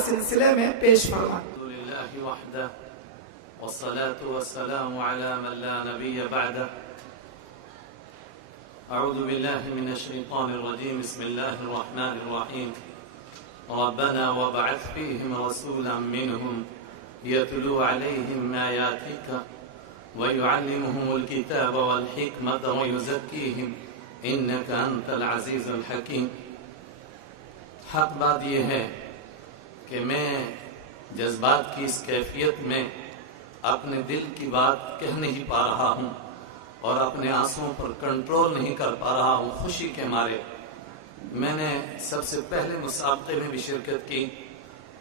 کے سلسلے میں پیش فرمائیں۔ الحمدللہ وحدہ والصلاة والسلام على من لا نبی بعدہ۔ اعوذ باللہ من الشیطان الرجیم، بسم اللہ الرحمن الرحیم۔ ربنا وابعث فیہم رسولا منہم یتلو علیہم آیاتک ویعلمہم الکتاب والحکمت ویزکیہم انک انت العزیز الحکیم۔ حق بات یہ ہے کہ میں جذبات کی اس کیفیت میں اپنے دل کی بات کہہ نہیں پا رہا ہوں اور اپنے آنسوؤں پر کنٹرول نہیں کر پا رہا ہوں خوشی کے مارے۔ میں نے سب سے پہلے مسابقے میں بھی شرکت کی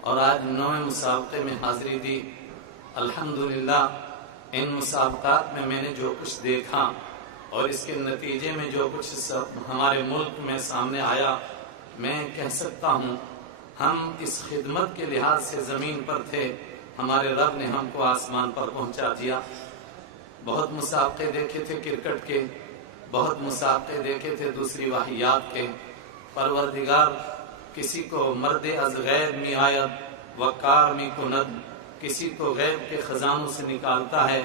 اور آج 9ویں مسابقے میں حاضری دی۔ الحمدللہ ان مسابقات میں میں نے جو کچھ دیکھا اور اس کے نتیجے میں جو کچھ ہمارے ملک میں سامنے آیا، میں کہہ سکتا ہوں ہم اس خدمت کے لحاظ سے زمین پر تھے، ہمارے رب نے ہم کو آسمان پر پہنچا دیا۔ بہت مسابقے دیکھے تھے کرکٹ کے، بہت مسابقے دیکھے تھے دوسری واحیات کے۔ پروردگار کسی کو مرد از غیب می آید وقار می کند، کسی کو غیب کے خزانوں سے نکالتا ہے۔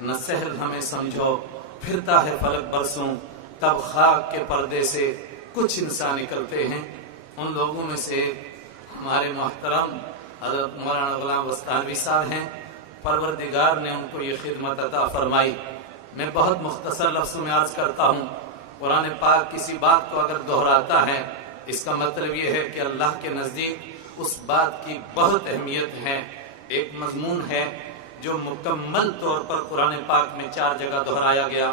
نہ سہل ہمیں سمجھو پھرتا ہے فلک برسوں، تب خاک کے پردے سے کچھ انسان نکلتے ہیں۔ ان لوگوں میں سے ہمارے محترم حضرت مولانا غلام وستانوی صاحب ہیں، پروردگار نے ان کو یہ خدمت عطا فرمائی۔ میں بہت مختصر لفظوں میں عرض کرتا ہوں، قرآن پاک کسی بات کو اگر دہراتا ہے اس کا مطلب یہ ہے کہ اللہ کے نزدیک اس بات کی بہت اہمیت ہے۔ ایک مضمون ہے جو مکمل طور پر قرآن پاک میں 4 جگہ دہرایا گیا،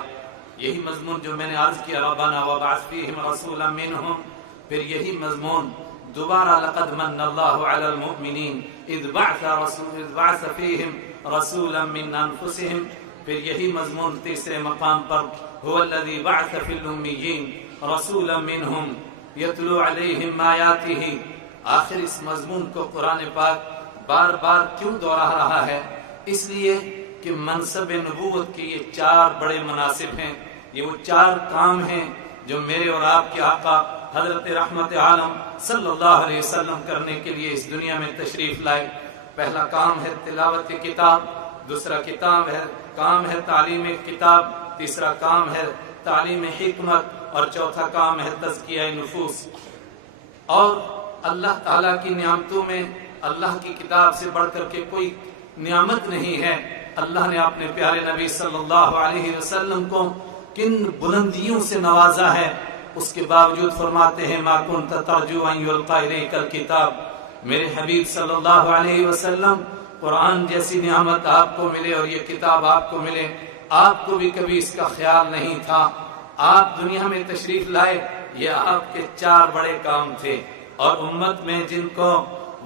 یہی مضمون جو میں نے عرض کیا، ربنا وابعث فیہم رسولا منہم۔ پھر یہی مضمون دوبارہ لقد من اللہ علی المؤمنین اذ بعث فیہم رسولا من انفسہم۔ پھر یہی مضمون تیسرے مقام پر هو الذی بعث فی الامیین رسولا منہم یتلو علیہم آیاتہ۔ آخر اس مضمون کو قرآن پاک بار بار کیوں دوہرا رہا ہے؟ اس لیے کہ منصب نبوت کے یہ 4 بڑے مناصب ہیں، یہ وہ 4 کام ہیں جو میرے اور آپ کے آقا حضرت رحمت عالم صلی اللہ علیہ وسلم کرنے کے لیے اس دنیا میں تشریف لائے۔ پہلا کام ہے تلاوت کتاب، دوسرا کام ہے تعلیم کتاب، تیسرا کام ہے تعلیم حکمت، اور چوتھا کام ہے تزکیہ نفوس۔ اور اللہ تعالیٰ کی نعمتوں میں اللہ کی کتاب سے بڑھ کر کے کوئی نعمت نہیں ہے۔ اللہ نے اپنے پیارے نبی صلی اللہ علیہ وسلم کو کن بلندیوں سے نوازا ہے، اس کے باوجود فرماتے ہیں ما کنت ترجو ان یلقی الیک الکتاب۔ میرے حبیب صلی اللہ علیہ وسلم، قرآن جیسی نعمت آپ کو ملے اور یہ کتاب آپ کو ملے، آپ کو بھی کبھی اس کا خیال نہیں تھا۔ آپ دنیا میں تشریف لائے، یہ آپ کے 4 بڑے کام تھے، اور امت میں جن کو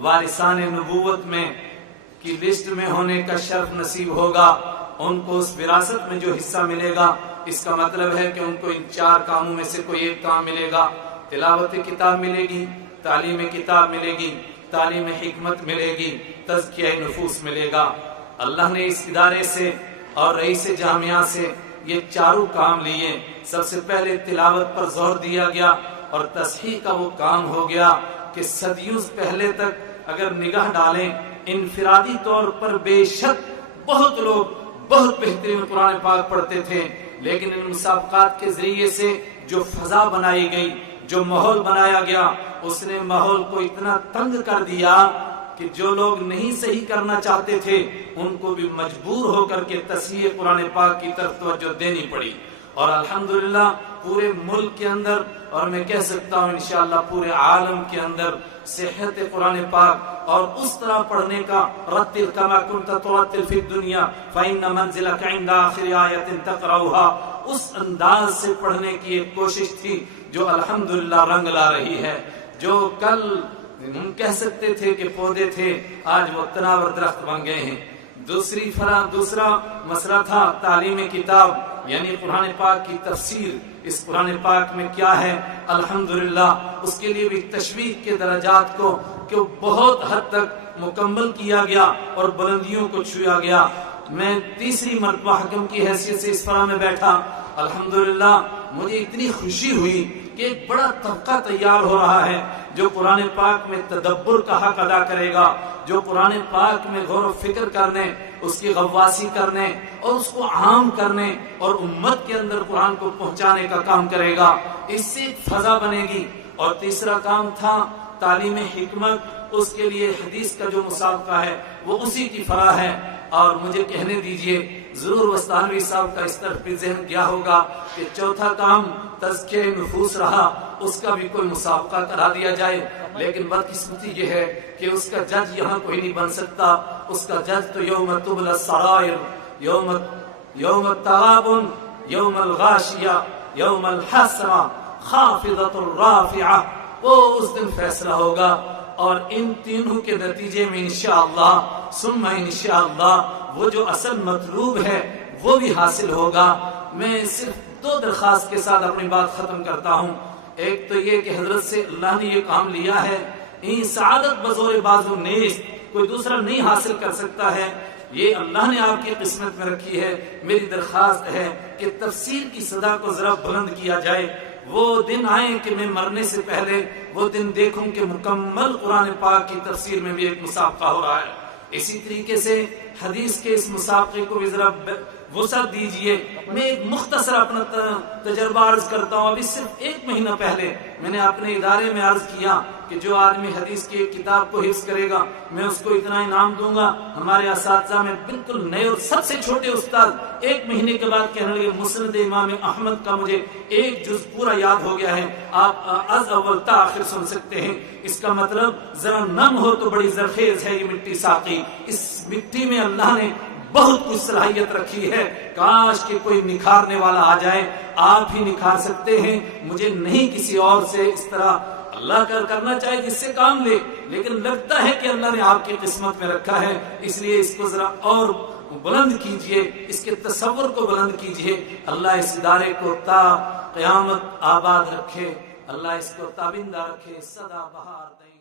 وارثان نبوت میں کی لسٹ میں ہونے کا شرف نصیب ہوگا، ان کو اس وراثت میں جو حصہ ملے گا، اس کا مطلب ہے کہ ان کو ان 4 کاموں میں سے کوئی ایک کام ملے گا۔ تلاوت کتاب ملے گی، تعلیم کتاب ملے گی، تعلیم حکمت ملے گی، تزکیہ نفوس ملے گا۔ اللہ نے اس ادارے سے اور رئیس جامعہ سے یہ 4 کام لیے۔ سب سے پہلے تلاوت پر زور دیا گیا، اور تصحیح کا وہ کام ہو گیا کہ صدیوں پہلے تک اگر نگاہ ڈالیں، انفرادی طور پر بے شک بہت لوگ بہت بہترین قرآن پاک پڑھتے تھے، لیکن ان مسابقات کے ذریعے سے جو فضا بنائی گئی، جو ماحول بنایا گیا، اس نے ماحول کو اتنا تنگ کر دیا کہ جو لوگ نہیں صحیح کرنا چاہتے تھے ان کو بھی مجبور ہو کر کے تصحیح قرآن پاک کی طرف توجہ دینی پڑی۔ اور الحمدللہ پورے ملک کے اندر، اور میں کہہ سکتا ہوں انشاءاللہ پورے عالم کے اندر، صحت قرآن پاک اور اس طرح پڑھنے کا، رتل کما کنت ترتل فی الدنیا فإن منزلک عند آخر آیت تقرأها، اس انداز سے پڑھنے کی ایک کوشش تھی جو الحمدللہ رنگ لا رہی ہے۔ جو کل ہم کہہ سکتے تھے کہ پودے تھے، آج وہ تناور درخت بن گئے ہیں۔ دوسرا مسئلہ تھا تعلیم کتاب، یعنی قرآن پاک کی تفسیر، اس قرآن پاک میں کیا ہے، الحمدللہ اس کے لیے بھی تشویق کے درجات کو کہ بہت حد تک مکمل کیا گیا اور بلندیوں کو چھویا گیا۔ میں تیسری مرتبہ حکم کی حیثیت سے اس فرا میں بیٹھا، الحمدللہ مجھے اتنی خوشی ہوئی کہ ایک بڑا طبقہ تیار ہو رہا ہے جو قرآن پاک میں تدبر کا حق ادا کرے گا، جو قرآن پاک میں غور و فکر کرنے، اس کی غواصی کرنے اور اس کو عام کرنے اور امت کے اندر قرآن کو پہنچانے کا کام کرے گا۔ اس سے ایک فضا بنے گی۔ اور تیسرا کام تھا تعلیم حکمت، اس کے لیے حدیث کا جو مسابقہ ہے وہ اسی کی فرح ہے۔ اور مجھے کہنے دیجئے، ضرور وستانوی صاحب کا اس طرف بھی ذہن گیا ہوگا کہ چوتھا کام تزکیہ نفوس رہا، اس کا بھی کوئی مسابقہ کرا دیا جائے، لیکن بدقسمتی یہ ہے کہ اس کا جج یہاں کوئی نہیں بن سکتا۔ اس کا جج تو یوم تبلی السرائر، یوم التغابن، یوم الغاشیہ، یوم الحسرہ، خافضۃ الرافعہ، وہ اس دن فیصلہ ہوگا۔ اور ان تینوں کے نتیجے میں انشاءاللہ ثم انشاءاللہ وہ جو اصل مطلوب ہے وہ بھی حاصل ہوگا۔ میں صرف 2 درخواست کے ساتھ اپنی بات ختم کرتا ہوں۔ ایک تو یہ کہ حضرت سے اللہ نے یہ کام لیا ہے، یہ سعادت بزور بازو نیست کوئی دوسرا نہیں حاصل کر سکتا ہے، یہ اللہ نے آپ کی قسمت میں رکھی ہے۔ میری درخواست ہے کہ تفسیر کی صدا کو ذرا بلند کیا جائے۔ وہ دن آئے کہ میں مرنے سے پہلے وہ دن دیکھوں کہ مکمل قرآن پاک کی تفسیر میں بھی ایک مسابقہ ہو رہا ہے۔ اسی طریقے سے حدیث کے اس مسابقے کو بھی ذرا وسعت دیجئے۔ میں ایک مختصر اپنا تجربہ عرض کرتا ہوں۔ ابھی صرف 1 مہینہ پہلے میں نے اپنے ادارے میں عرض کیا کہ جو آدمی حدیث کی ایک کتاب کو حفظ کرے گا میں اس کو اتنا انعام دوں گا۔ ہمارے اساتذہ میں بالکل نئے اور سب سے چھوٹے استاد 1 مہینے کے بعد کہنے لگے مسند امام احمد کا مجھے 1 جز پورا یاد ہو گیا ہے، آپ از اول تا آخر سن سکتے ہیں۔ اس کا مطلب ذرا نم ہو تو بڑی زرخیز ہے یہ مٹی ساقی، اس مٹی میں اللہ نے بہت کچھ صلاحیت رکھی ہے، کاش کہ کوئی نکھارنے والا آ جائے۔ آپ ہی نکھار سکتے ہیں، مجھے نہیں کسی اور سے اس طرح اللہ کرنا چاہے جس سے کام لے، لیکن لگتا ہے کہ اللہ نے آپ کی قسمت میں رکھا ہے، اس لیے اس کو ذرا اور بلند کیجئے، اس کے تصور کو بلند کیجئے۔ اللہ اس ادارے کو تا قیامت آباد رکھے، اللہ اس کو تابندہ رکھے، سدا بہار دے۔